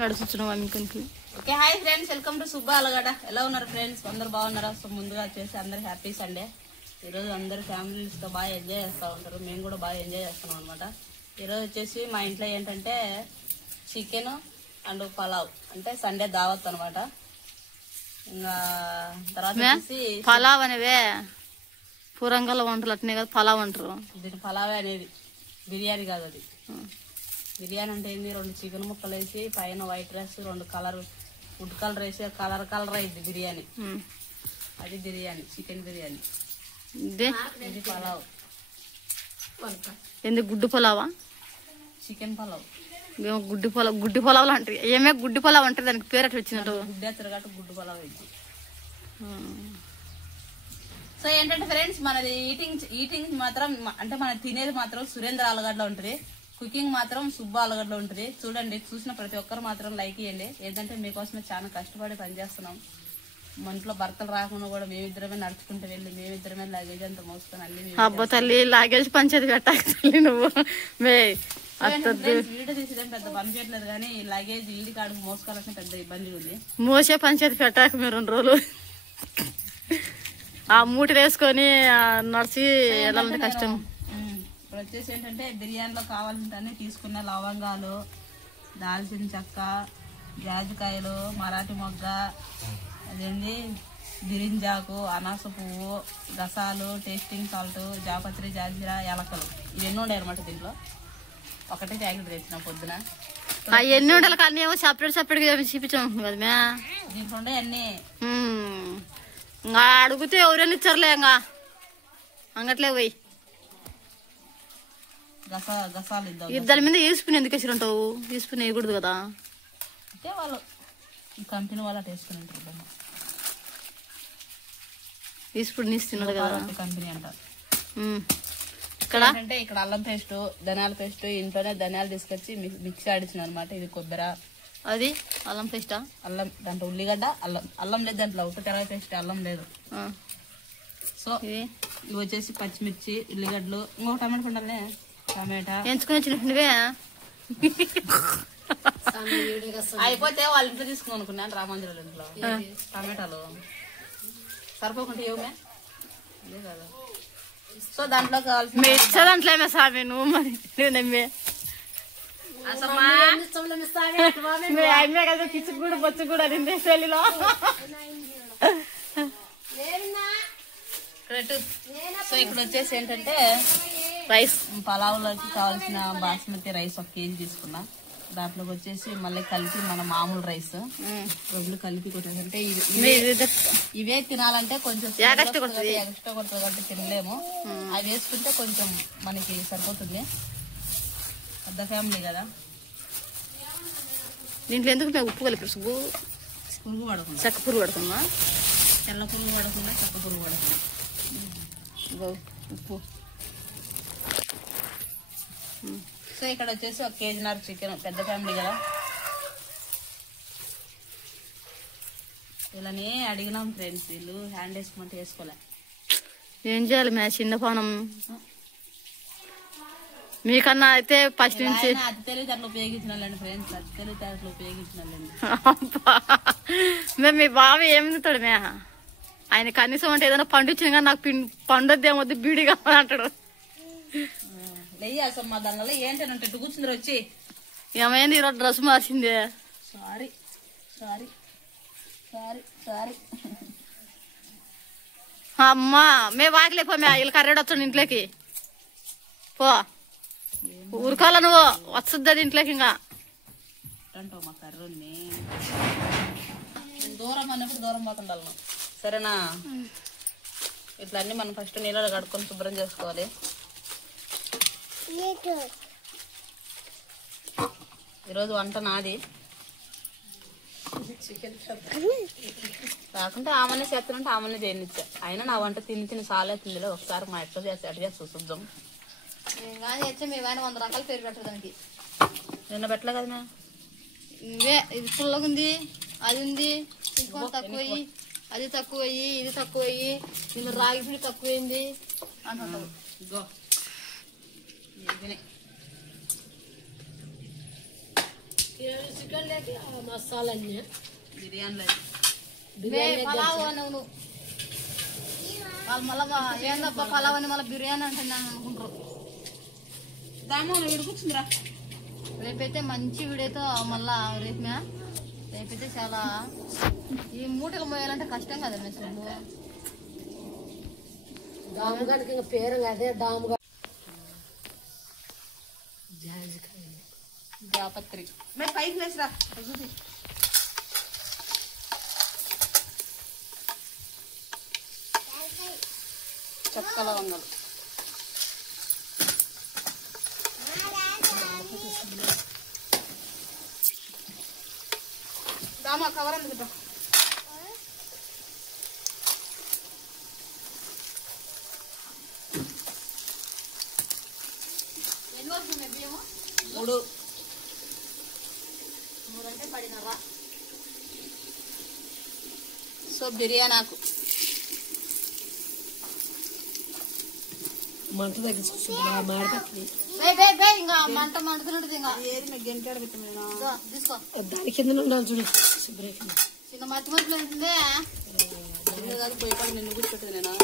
నడుచున్నావు అమ్ముకునికి. Okay, hi friends, welcome to Subba Alagada. ఎలా ఉన్నారు ఫ్రెండ్స్? అందరు బాగున్నారా? సో ముందుగా వచ్చేసి అందరు హ్యాపీ సండే. ఈరోజు అందరు ఫ్యామిలీస్ తో బాగా ఎంజాయ్ చేస్తూ ఉంటారు. మేము కూడా బాగా ఎంజాయ్ చేస్తున్నాం అనమాట. ఈరోజు వచ్చేసి మా ఇంట్లో ఏంటంటే చికెన్ అండ్ పలావ్, అంటే సండే దావత్ అనమాట. ఇంకా తర్వాత వచ్చేసి పలావ్ అనేవే పూరంగల్ వంటలు అట్నే కదా పలావ్ అంటారు. దీని పలావే అనేది, బిర్యానీ కాదు అది. బిర్యానీ అంటే ఏంది, 2 చికెన్ ముక్కలు వేసి పైన white rice, 2 colour food colour వేసి కలర్ అయింది బిర్యానీ. అది బిర్యానీ, చికెన్ బిర్యానీ. ఇది పలావ్. ఎందుకు గుడ్డు పలావా? చికెన్ పలావ్. గుడ్డి పొలావులు అంటారు. ఏమే గుడ్డి పొలావ్ అంటారు, దానికి పేరు అట్లా వచ్చినట్టు. గుడ్డేస్తారు కాబట్టి గుడ్డు పలావ్ అయింది. సో ఏంటంటే ఫ్రెండ్స్, మనది ఈటింగ్ మాత్రం, అంటే మనం తినేది మాత్రం సురేంద్ర ఆలగడ్డలో ఉంటుంది, కుకింగ్ మాత్రం సుబ్బా ఆలగడ్డలో ఉంటుంది. చూడండి, చూసిన ప్రతి ఒక్కరు మాత్రం లైక్ ఇవ్వండి. ఏంటంటే మీకోసమే చాలా కష్టపడి పనిచేస్తున్నాం. మన ఇంట్లో భర్తలు రాకుండా కూడా మేమిద్దరమే నడుచుకుంటూ వెళ్ళి మేమిద్దరమే లగేజ్ అంతా మోసుకొని అన్ని. అబ్బా తల్లి, లగేజ్ పంచేది పెట్టాలి తల్లి నువ్వు. వీడియో తీసేదేం పెద్ద పని చేయట్లేదు, కానీ లగేజ్ ఇల్లు కాడికి మోసుకోవాల్సిన పెద్ద ఇబ్బంది ఉంది. మోసే పంచేది పెట్టాక మీరు 2 రోజులు ఆ మూటలు వేసుకొని నడిచి వెళ్ళాలంటే కష్టం. ఇప్పుడు వచ్చేసి ఏంటంటే బిర్యానీలో కావాల్సినవన్నీ తీసుకున్న లవంగాలు, దాల్చిన చెక్క, జాజికాయలు, మరాఠీ మొగ్గ, అదేంటి బిరింజాకు, అనాస పువ్వు, గసాలు, టేస్టింగ్ సాల్ట్, జాపత్రి, జాజిరా, యాలక్కలు, ఇవన్నీ ఉండే అనమాట. దీంట్లో ఒకటే ప్యాకెట్ తెచ్చిన పొద్దున. ఎన్ని ఉండాలి కానీ ఏమో సపరేట్ చూపించాం కదా మే. దీంట్లో ఉండే అన్ని అడిగితే ఎవరైనా ఇచ్చారులే. ఇంకా అంగట్లే పోయి గసాలు ఇద్దాం. ఇద్దరి మీద ఈసుకుని ఎందుకు వేసి ఉంటావు? ఈసుకుని వేయకూడదు కదా. అంటే వాళ్ళు ఈ కంపెనీ వాళ్ళు వేసుకుని ఉంటారు. ఈసుకుని నీస్తున్నాడు కదా కంపెనీ అంటారు. ఇక్కడ అంటే ఇక్కడ అల్లం పేస్ట్, ధనియాల పేస్ట్, ఇంట్లోనే ధనియాలు తీసుకొచ్చి మిక్సీ ఆడిచిన అనమాట. ఇది కొబ్బరి, అది అల్లం పేస్టా? అల్లం, దాంట్లో ఉల్లిగడ్డ, అల్లం లేదు దాంట్లో, ఉప్పు తెరవ పేస్ట్, అల్లం లేదు. సో ఇవి వచ్చేసి పచ్చిమిర్చి, ఉల్లిగడ్డలు, ఇంకొక టమాటా పండాలే, టమాటా ఎంచుకుని వచ్చినవే అయిపోతే వాళ్ళ ఇంట్లో తీసుకున్నాను అనుకున్నాను, రామాంజరాల ఇంట్లో. టమాటాలు సరిపోకుండా ఏమే కదా. సో దాంట్లో కావాల్సిన దాంట్లో సామి నువ్వు మరి నమ్మే పిచ్చి కూడా బొచ్చు కూడా అనింది పెళ్లిలో. సో ఇక్కడ వచ్చేసి ఏంటంటే రైస్, పలావులోకి కావాల్సిన బాస్మతి రైస్ 1 కేజీ తీసుకున్నా. దాంట్లోకి వచ్చేసి మళ్ళీ కలిపి మన మామూలు రైస్ 2 కలిపి కొట్టేసంటే ఇవే తినాలంటే కొంచెం ఎక్స్ట్రా కొడుతుంది కాబట్టి తినలేము. అవి వేసుకుంటే కొంచెం మనకి సరిపోతుంది, పెద్ద ఫ్యామిలీ కదా. దీంట్లో ఎందుకు మేము ఉప్పు కలిపి పురుగు పడకుండా, చెక్క పురుగు పడుతుందా? తెల్ల పురుగు పడకుండా, చెక్క పురుగు పడకుండా ఉప్పు. సో ఇక్కడ వచ్చేసి 1 కేజీన్నర చికెన్, పెద్ద ఫ్యామిలీ కదా. ఇలానే అడిగినాం ఫ్రెండ్స్, వీళ్ళు హ్యాండ్ వేసుకోమంటే వేసుకోలే. ఏం చేయాలి మే చిన్న పానం మీకన్నా అయితే ఫస్ట్ నుంచి అతి తెలివి అట్లా ఉపయోగించినాలండి ఫ్రెండ్స్, అతి తెలివి అట్లా ఉపయోగించినాలండి. మేము మీ బావ ఏమితాడు మే, ఆయన కనీసం అంటే ఏదైనా పండు ఇచ్చిన కానీ నాకు పండొద్దేమొద్దు బీడి కావాలంటాడు. లేయ్యి అసలు మా దానివల్ల ఏంటంటే కూర్చుందరు వచ్చి ఏమైంది ఈరోజు డ్రెస్ మార్చింది. సారీ సారీ సారీ సారీ అమ్మా మే వాకిలేపో మే వీళ్ళు కర్రేడు వచ్చాడు ఇంట్లోకి పో. ఉరకాల నువ్వు వస్తుంది అది ఇంట్లోకి. ఇంకా అంటావు మా కర్రుని దూరం అన్నప్పుడు దూరం పోతుండాలి, సరేనా? ఇట్లా అన్ని మనం ఫస్ట్ నీళ్ళలో కడుక్కొని శుభ్రం చేసుకోవాలి. ఈరోజు వంట నాది, కాకుంటే ఆమెనే చేస్తానంటే ఆమెనే చేయనిచ్చా. అయినా నా వంట తిని సాలేతుందిలే. ఒకసారి మా ఎట్లా చేస్తే అటు చేసి చూద్దాం. మేము 100 రకాల పేరు పెట్టరు దానికి. నిన్న పెట్టలే కదా మే, ఇవే ఇది పుల్లగా ఉంది, అది ఉంది, తక్కువ అది తక్కువ ఇది తక్కువ నిన్న రాగి పిండి తక్కువైంది అంటుంటావు. చికెన్ లేక మసాలా అన్నీ బిర్యానీలో పలావ్ నువ్వు వాళ్ళు మళ్ళా ఏందబ్బా పలావ్ అని మళ్ళీ బిర్యానీ అంటున్నాను అనుకుంటారు. దామో విడుకుతుందిరా. రేపైతే మంచి వీడియోతో మళ్ళా రేపైతే చాలా ఈ మూటలు మోయాలంటే కష్టం కదా మెసేజ్. దాముగానికి ఇంకా పేరు అదే దాముగా జాపత్రి మరి పైకి లేచిరా. చెక్క లవంగాలు దామా కవర్ అందుకుంటా. ఎన్ని వరకు ఉన్నాయి బియ్యము? 3 అంటే పడినరా. సో బిర్యానీ ఆకు మంట తగ్గించుకుంటుంది మాడిపోతుంది. ఇంకా మంట మండుతున్నట్టు ఇంకా ఏది మీకు గెంటాడు పెట్టినా తీసుకో. దాని కింద ఉండాలి చూడు శుభ్రంగా. చిన్న మట్టి మట్టులో ఉంటుందే కాదు పోయిపోయి నిన్ను కూర్చోట్టు నేను.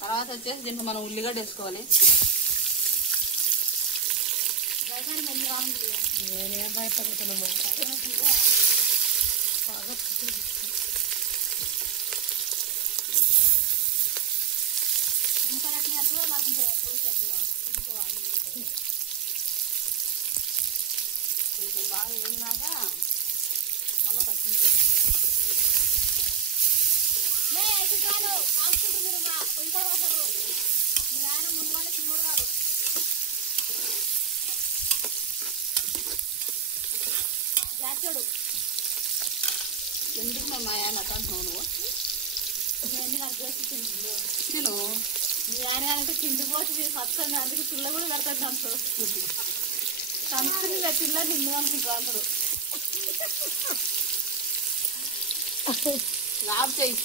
తర్వాత వచ్చేసి దీంట్లో మనం ఉల్లిగడ్డ వేసుకోవాలి. నేనేం భయపడుతున్నామా కొంచెం బాగా వేగినాక మళ్ళీ పచ్చిమిర్చి ఎందుకు మా ఆయన అంటున్నావు నువ్వు? తిను మీ ఆయన అంటే కింది పోసి పచ్చండి అందుకే పిల్ల కూడా పెడతాడు దాంతో కనుక్కుని పిల్ల నిన్ను అనుకుంటారు అందరూ. ఆఫ్ చేయి.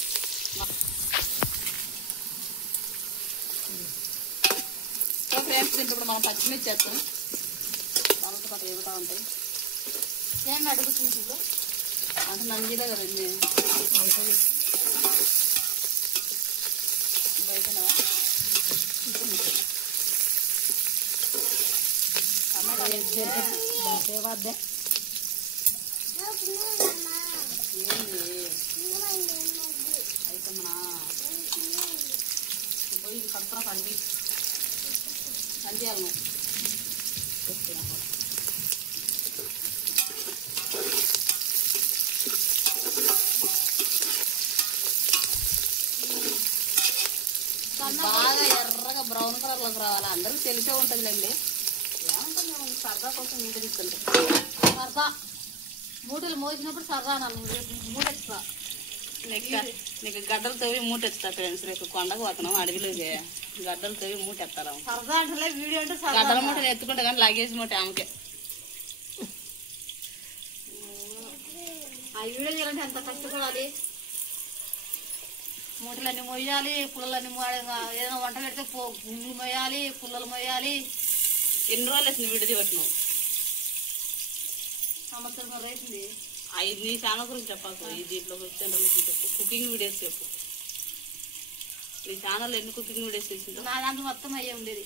ఫ్రెండ్స్ ఇప్పుడు మనం పచ్చిమిర్చి చేస్తాం. వాళ్ళతో పాటు వేగుతూ ఉంటాయి. ఏం అడుగుతుంది ఇప్పుడు అంటే నందిలే కదండి బయటనా టమాటా వేస్తే వద్దే ఏంది అయితమ్మనా పోయి కడుపురా కండి కందియాలను బాగా ఎర్రగా బ్రౌన్ కలర్ లోకి రావాలి. అందరికి తెలిసే ఉంటుందిలేండి. ఏమంటాం మేము సరదా కోసం నీళ్ళు తీసుకుంటాం. సరదా మూటలు మోసినప్పుడు సరదా అనాలి. రేపు మూటెత్తా నీకు గడ్డలు తవ్వి మూట ఎత్తుతా ఫ్రెండ్స్. రేపు కొండకు పోతున్నాం అడవిలోకి. గడ్డలు తవ్వి మూట ఎత్తాలి. సరదా అంటే వీడియో అంటే గడ్డల మూటను ఎత్తుకుంటే కానీ లగేజ్ మూట ఆమెకే. ఆ వీడియో చేయాలంటే ఎంత కష్టపడాలి. మూటలన్నీ మొయ్యాలి, పుల్లలన్నీ ఏదైనా వంట పెడితే గుండ్లు మొయ్యాలి, పుల్లలు మొయ్యాలి. ఎన్ని రోజులు వేసింది విడిది పట్టినావు? సంవత్సరం రైతుంది. నీ ఛానల్ గురించి చెప్పాకు. ఈ దీంట్లో చెప్పు. కుకింగ్ వీడియోస్ చెప్పు. నీ ఛానల్ ఎన్ని కుకింగ్ వీడియోస్ చేసిందో? నా దాంట్లో మొత్తం అయ్యే ఉండేది.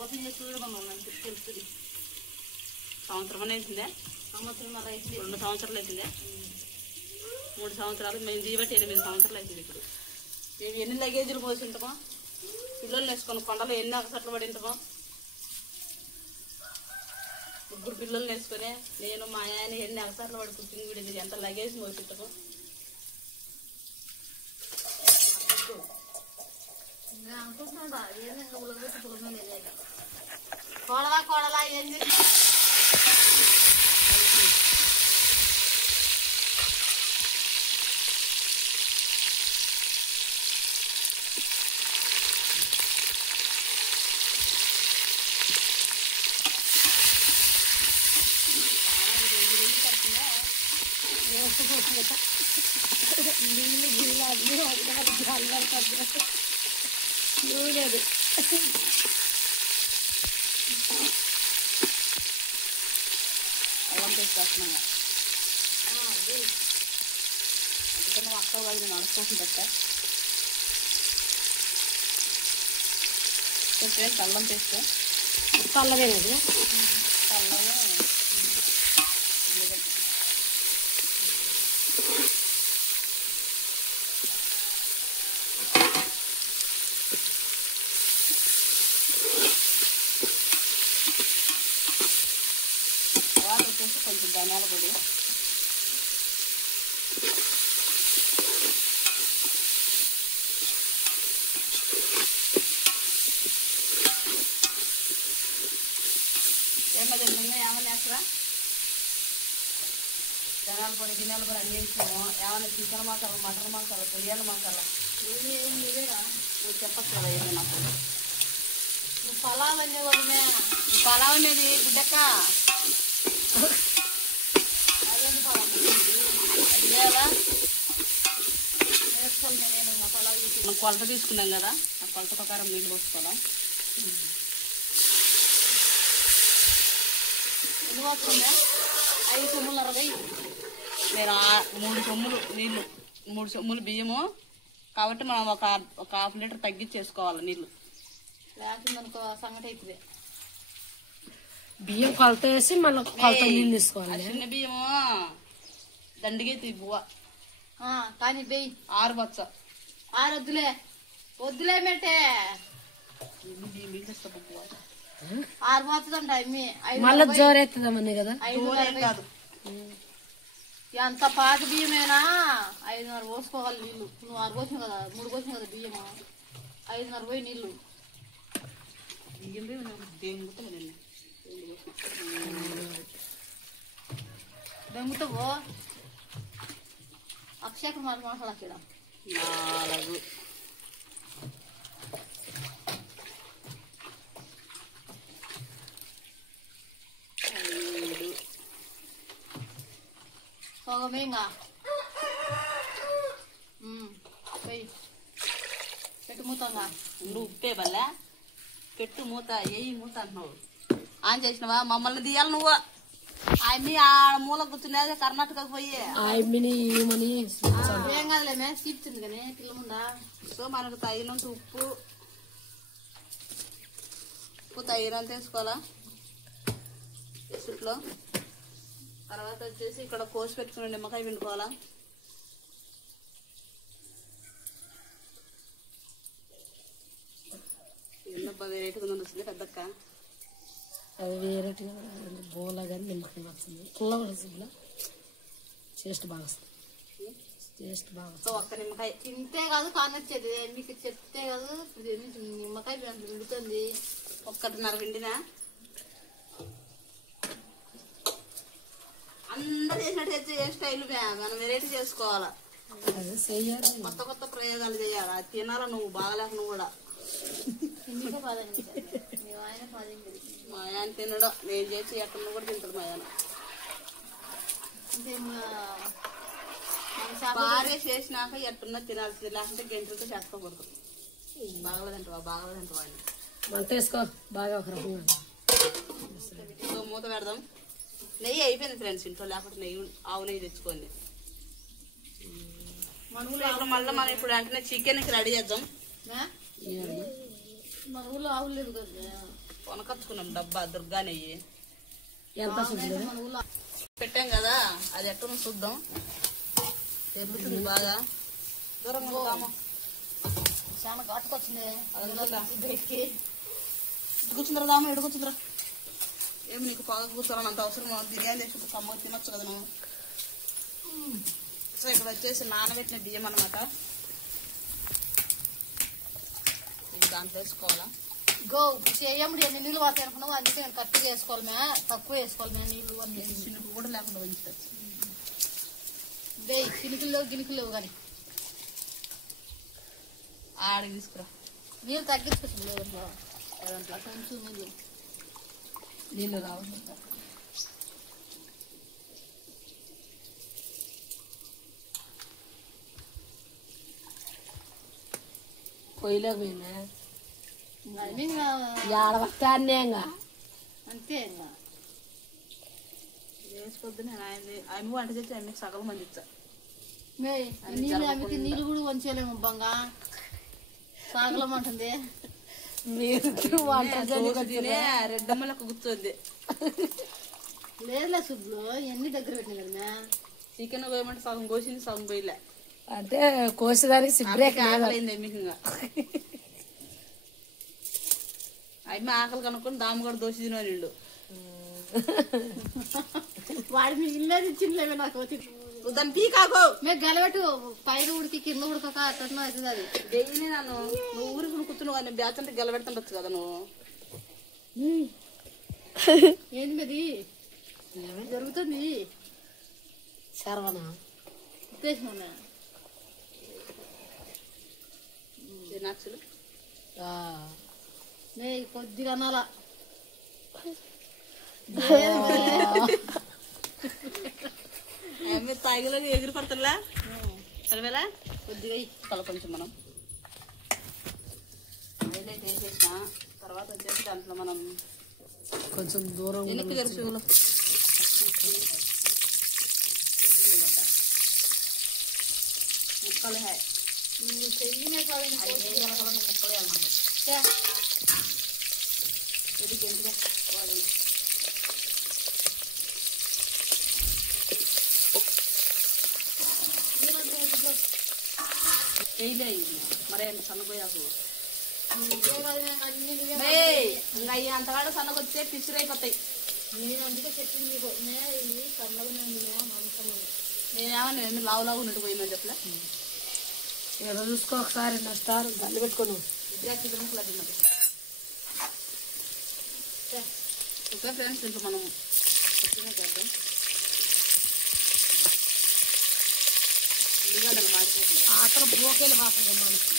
ఓపెన్ చేసి చూడడం మనకి తెలుస్తుంది. సంవత్సరం వేసిందే? సంవత్సరం రైతుంది. 2 సంవత్సరాలు వేసిందే? 3 సంవత్సరాలు. మేము దీబట్టి 8 సంవత్సరాలు అవుతుంది. ఇప్పుడు మేము ఎన్ని లగేజీలు పోసి ఉంటామా? పిల్లలు వేసుకొని కొండలో ఎన్ని అకసట్లు పడి ఉంటామా? 3 పిల్లలు వేసుకొని నేను మా ఆయన ఎన్ని అకసట్లు పడి కుకింగ్ వీడియో ఎంత లగేజ్ మోసి ఉంటామో. అనుకుంటున్నా ఏదైనా కోడలా కోడలా ఏం చేసి అల్లం పేస్ట్ వేస్తున్నాం అందుకని అక్క వాళ్ళు నడుస్తుంది అక్క ఫ్రెండ్స్ అల్లం పేస్ట్ అల్లమేనది అల్లము తర్వాత వచ్చేసి కొంచెం ధనియాల పొడి ఏమన్నా వేస్తారా ధనియాల పొడి గిన్నెల పొడి అన్నీ వేసాము ఏమన్నా చికెన్ మసాలా మటన్ మసాలా బిర్యానీ మసాలా నువ్వు చెప్పచ్చు కదా ఏమో నాకు నువ్వు పలావ్ అనే వాళ్ళమే పలావ్ అనేది గుడ్డక్క అదేంటి పలావ్ అది కదా నేర్చుకోవాలి నేను నా పలావ్ చూసి మనం కొలత తీసుకున్నాం కదా ఆ కొలత ప్రకారం నీళ్ళు పోసుకోవాలా ఎన్ని వస్తుందా 5 సొమ్ములు 60 నేను 3 సొమ్ములు నీళ్ళు 3 సొమ్ములు బియ్యము కాబట్టి మనం ఒక ½ లీటర్ తగ్గించేసుకోవాలి నీళ్ళు లేకపోతే మనకు సంగతి అవుతుంది బియ్యం కొలత వేసి మళ్ళీ కొలత నీళ్ళు తీసుకోవాలి చిన్న బియ్యము దండిగే తివ్వ కానీ బెయ్యి 6 బచ్చ 6 వద్దులే మెట్టే బియ్యం తీస్తా బువ్వ 6 పోతుందంట అమ్మి మళ్ళీ జోరెత్తుందమ్మని కదా కాదు ఎంత పాత బియ్యమేనా 5:30 పోసుకోవాలి నీళ్ళు నువ్వు 6 పోసిన కదా 3 పోసిన కదా బియ్యము 5:30 పోయి నీళ్ళు బియ్యం దేని బెంగుతావో అక్షయకు మరి మాట్లాడ 4 సోగమేంగా పోయి పెట్టు మూతంగా నువ్వు ఉప్పే బల్ల పెట్టు మూత ఏయి మూత అంటున్నావు ఆన్ చేసినవా మమ్మల్ని తీయాలి నువ్వు అమ్మి ఆ మూల కూర్చునేది కర్ణాటకకు పోయి ఆయమ్మని ఏమని ఏం కాదులేమే చీపుతుంది కానీ పిల్ల ముందా సో మనకు తగినంత ఉప్పు తగినంత వేసుకోవాలా ఇసుట్లో తర్వాత వచ్చేసి ఇక్కడ కోసి పెట్టుకుని నిమ్మకాయ పిండుకోవాలా ఎన్నబ్బా వెరైటీగా వస్తుంది పెద్దక్క అది వేరేట్టుగా బోలా కానీ నిమ్మకాయ వస్తుంది పుల్ల వస్తుంది టేస్ట్ బాగా వస్తుంది టేస్ట్ బాగా సో ఒక్క నిమ్మకాయ తింటే కాదు కానొచ్చేది మీకు చెప్తే కాదు నిమ్మకాయ విడుతుంది 1.5 పిండినా అందరు చేసినట్టు ఏ స్టైల్ మనం వెరైటీ చేసుకోవాలా అదే చెయ్యాలి కొత్త కొత్త ప్రయోగాలు చేయాలి అది తినాలా నువ్వు బాగలేకుండా కూడా తిండిగా పదండి మీ ఆయన పదండి మా ఆయన తినడం నేను చేసి ఎక్కడ కూడా తింటాడు మా ఆయన అంటే భార్య చేసినాక ఎట్టున్నా తినాల్సింది లేకుంటే గంటలతో చేసుకోకూడదు బాగలేదంటవా అని మంట వేసుకో బాగా ఒక రకంగా సో మూత పెడదాం నెయ్యి అయిపోయింది ఫ్రెండ్స్ ఇంట్లో లేకపోతే నెయ్యి ఆవు నెయ్యి తెచ్చుకోండి మళ్ళీ మనం ఇప్పుడు వెంటనే చికెన్కి రెడీ చేద్దాం మన ఊళ్ళో ఆవులు లేదు కదా కొనకొచ్చుకున్నాం డబ్బా దుర్గా నెయ్యి ఎంత మన ఊళ్ళో పెట్టాం కదా అది ఎట్లా చూద్దాం పెరుగుతుంది బాగా దూరంగా ఉందాము చాలా ఘాటుకొచ్చింది ఇద్దరికి కూర్చుందరా దామ ఎడు కూర్చుందరా ఏమి నీకు బాగా కూర్చోవాలని అంత అవసరం బిర్యానీ చేసి కమ్మ తినొచ్చు కదా నువ్వు సో ఇక్కడ వచ్చేసి నానబెట్టిన బియ్యం అనమాట ఇది దాంట్లో వేసుకోవాలా గో చేయముడు ఎన్ని నీళ్ళు వాతాయి అనుకున్నావు అందుకే నేను కరెక్ట్గా వేసుకోవాలి మే తక్కువ వేసుకోవాలి మేము నీళ్ళు అన్ని చిన్నపు కూడా లేకుండా ఉంచుతారు గినికిలు లేవు గినికిలు లేవు కానీ ఆడికి తీసుకురా నీళ్ళు తగ్గించుకోవచ్చు లేదంట్లో అదంట్లో కొంచెం నీళ్ళు నీళ్ళు రావాలి పొయ్యిలోకి పోయినా ఇంకా ఆడవస్తానే ఇంకా అంతే ఇంకా వేసిపోద్దు నేను ఆయన వంట చేసి ఆమెకి సగం మంది ఇచ్చా నీళ్ళు ఆమెకి నీళ్ళు కూడా వంచలేము బంగా సాగలమంటుంది రెడ్డమ్మలకు కూర్చోద్ది లేదులే సుబ్బులు ఎన్ని దగ్గర పెట్టినా కదా చికెన్ కోయమంటే సగం కోసింది సగం పోయిలే అంటే కోసేదానికి సిబ్బరేక్ ఆకలింది ఎమ్మికంగా అమ్మ ఆకలి కనుక్కొని దాము కూడా దోషి తిన నీళ్ళు వాడి మీకు ఇల్లేది ఇచ్చిందిలేమే నాకు దాన్ని పీకాకు మేము గలబెట్టు పైన ఉడికి కింద ఉడకక అట్లా అవుతుంది అది డైలీ నువ్వు ఊరికి కూర్చున్నావు కానీ బ్యాచ్ అంటే గెలబెడుతుండొచ్చు కదా నువ్వు ఏంది మీది జరుగుతుంది శరవణ ఉద్దేశం నచ్చులు కొద్దిగా అనాలా తాగిలో ఎగిరి పడుతుందా సరివేలా కొద్దిగా ఇవ్వాలి కొంచెం మనం ఏదైతే వేసేసిన తర్వాత వచ్చేసి దాంట్లో మనం కొంచెం దూరం వెనక్కి జరుపులు ముక్కలు హాయ్ ముక్కలు ఇది గంటగా వాడి మరి సన్నపోయాకు ఇంకా అయ్యి అంతవాడు సన్నకొచ్చే పిసురు అయిపోతాయి నేను అందుకే చెప్పింది ఇది సన్నగానే ఉంది మాంసం నేనేమన్నా నేను లావు లావు ఉన్నట్టు పోయిందని చెప్పలే ఏదో చూసుకో ఒకసారి నష్టారు గల్లి పెట్టుకోను ఓకే ఫ్రెండ్స్ దీంట్లో మనం చేద్దాం ఉల్లిగడ్డలు మాడిపోతుంది అతను బోకేలు వాసన మనకి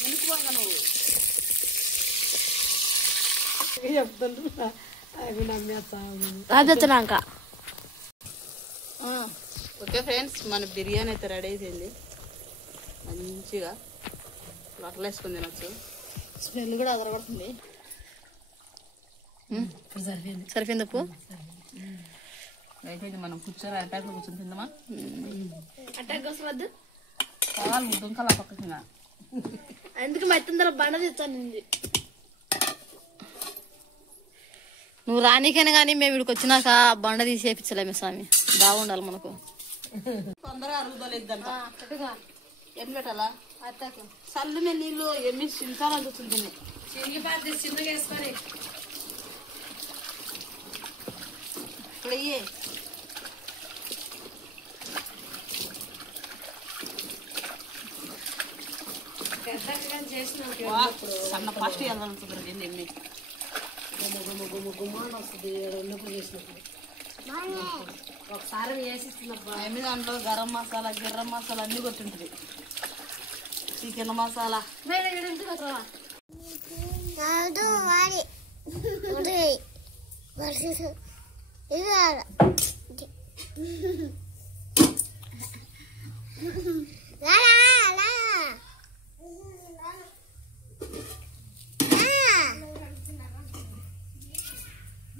వెనుకోగా నువ్వు చెప్తుండ్రు అవి నమ్మేస్తాము రాజొచ్చినాక ఓకే ఫ్రెండ్స్ మన బిర్యానీ అయితే రెడీ అయిపోయింది మంచిగా లొట్టలు వేసుకుని తినొచ్చు స్మెల్ కూడా అదరగొడుతుంది సరిపోయింది సరిపోయింది ఉప్పు అయితే మనం కూర్చొని అటాక్లో కూర్చొని తిందామా అటాక్ వద్దు కావాలి దుంకలా పక్కకి అందుకు మత్తందర బండ తెచ్చాను నింది నువ్వు రానికైనా కానీ మేము ఇక్కడికి వచ్చినాక బండ తీసేపించలేము స్వామి బాగుండాలి మనకు తొందరగా అరుగుదలేద్దంట ఎన్ని పెట్టాలా అట్టాకు చల్లు మీద నీళ్ళు ఎన్ని చింతాలని చూస్తుంది చిన్నగా వేసుకొని ఇక్కడ అయ్యే సన్న ఫాస్ట్ వెళ్ళాలనుకుంటున్నారు ఏంటి ఎమ్మి గుమ్మాలు వస్తుంది ఉన్నప్పుడు చేసినప్పుడు ఒకసారి వేసిస్తున్నబ్బా ఎమ్మి దాంట్లో గరం మసాలా గిర్రం మసాలా అన్నీ కొట్టింటుంది చికెన్ మసాలా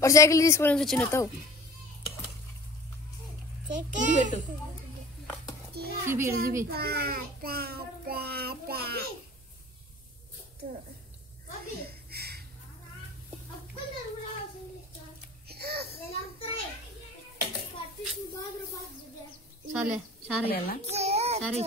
और साइकिल తీసుకొని వచ్చిన తో పెట్టు జీబీ చాలే సారీ సారీ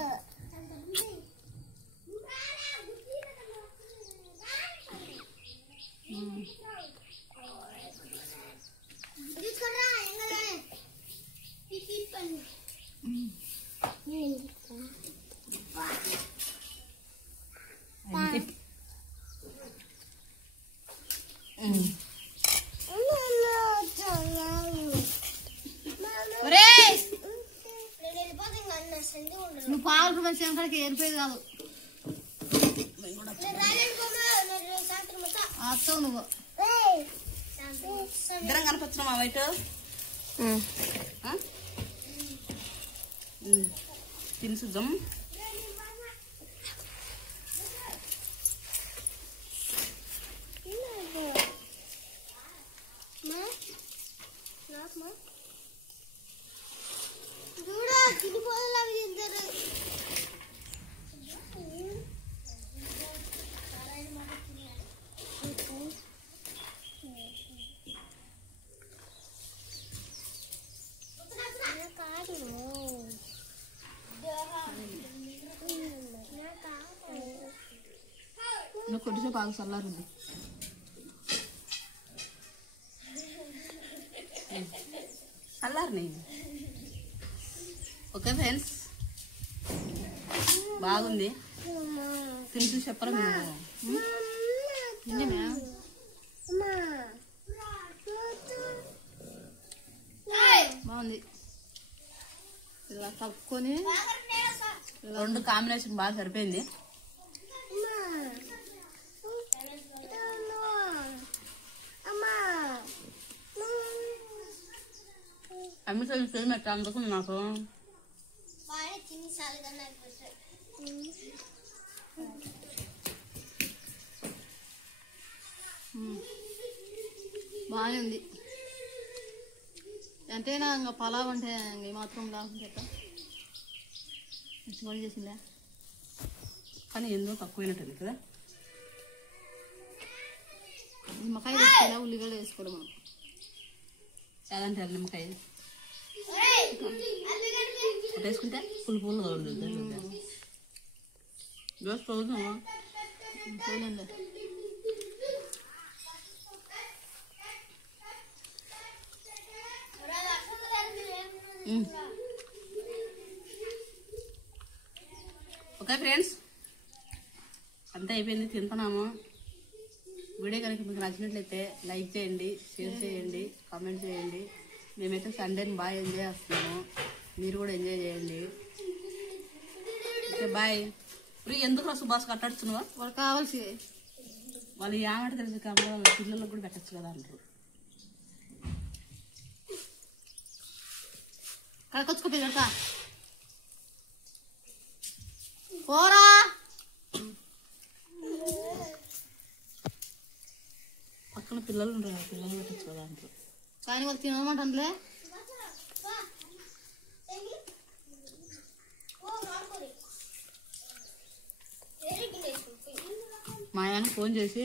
నువ్వు పాలు మంచిగా కాడికి ఏరిపోయేది కాదు అత్తవు నువ్వు ఇద్దరం కనిపించినామా వైట్ తినిసుద్దాం కొద్దిసేపు ఆగు చల్లారింది. చల్లారినాయి. ఓకే ఫ్రెండ్స్, బాగుంది. తిని చూసి చెప్పరా మేము? బాగుంది. ఇలా కలుపుకొని రెండు కాంబినేషన్ బాగా సరిపోయింది. అమ్మిసలు చేయమట్ట అందుకు నాకు బాగానే ఉంది. ఎంతైనా ఇంకా పలావ్ అంటే ఇంక మాత్రం లాగుంటా మంచి చేసిందా, కానీ ఎందుకు తక్కువైనట్టుంది కదా. నిమ్మకాయ వేసుకోవాలి, ఉల్లిగడ్డ వేసుకోవడం మనం. చాలా అంటే నిమ్మకాయ వేసుకుంటే పుల్ పుల్గా ఉంటుంది. వేసుకోవద్దు పోలేండి. ఓకే ఫ్రెండ్స్, అంతా అయిపోయింది, తింటున్నాము. వీడియో కనుక మీకు నచ్చినట్లయితే లైక్ చేయండి, షేర్ చేయండి, కామెంట్ చేయండి. మేమైతే సండేని బాగా ఎంజాయ్ చేస్తున్నాము, మీరు కూడా ఎంజాయ్ చేయండి. Okay bye. ఇప్పుడు ఎందుకు రా సుభాష్ కట్టాడుతున్నావా? వాళ్ళు కావాల్సి వాళ్ళు ఏమంటే తెలుసు కాబట్టి వాళ్ళ పిల్లలకు కూడా పెట్టచ్చు కదా అంటారు. కడకొచ్చుకో పెడతా పోరా. పక్కన పిల్లలు ఉంటారు, పిల్లలు పెట్టచ్చు కదా అంటారు. కానీ వాళ్ళు తినమంటే మా ఆయన ఫోన్ చేసి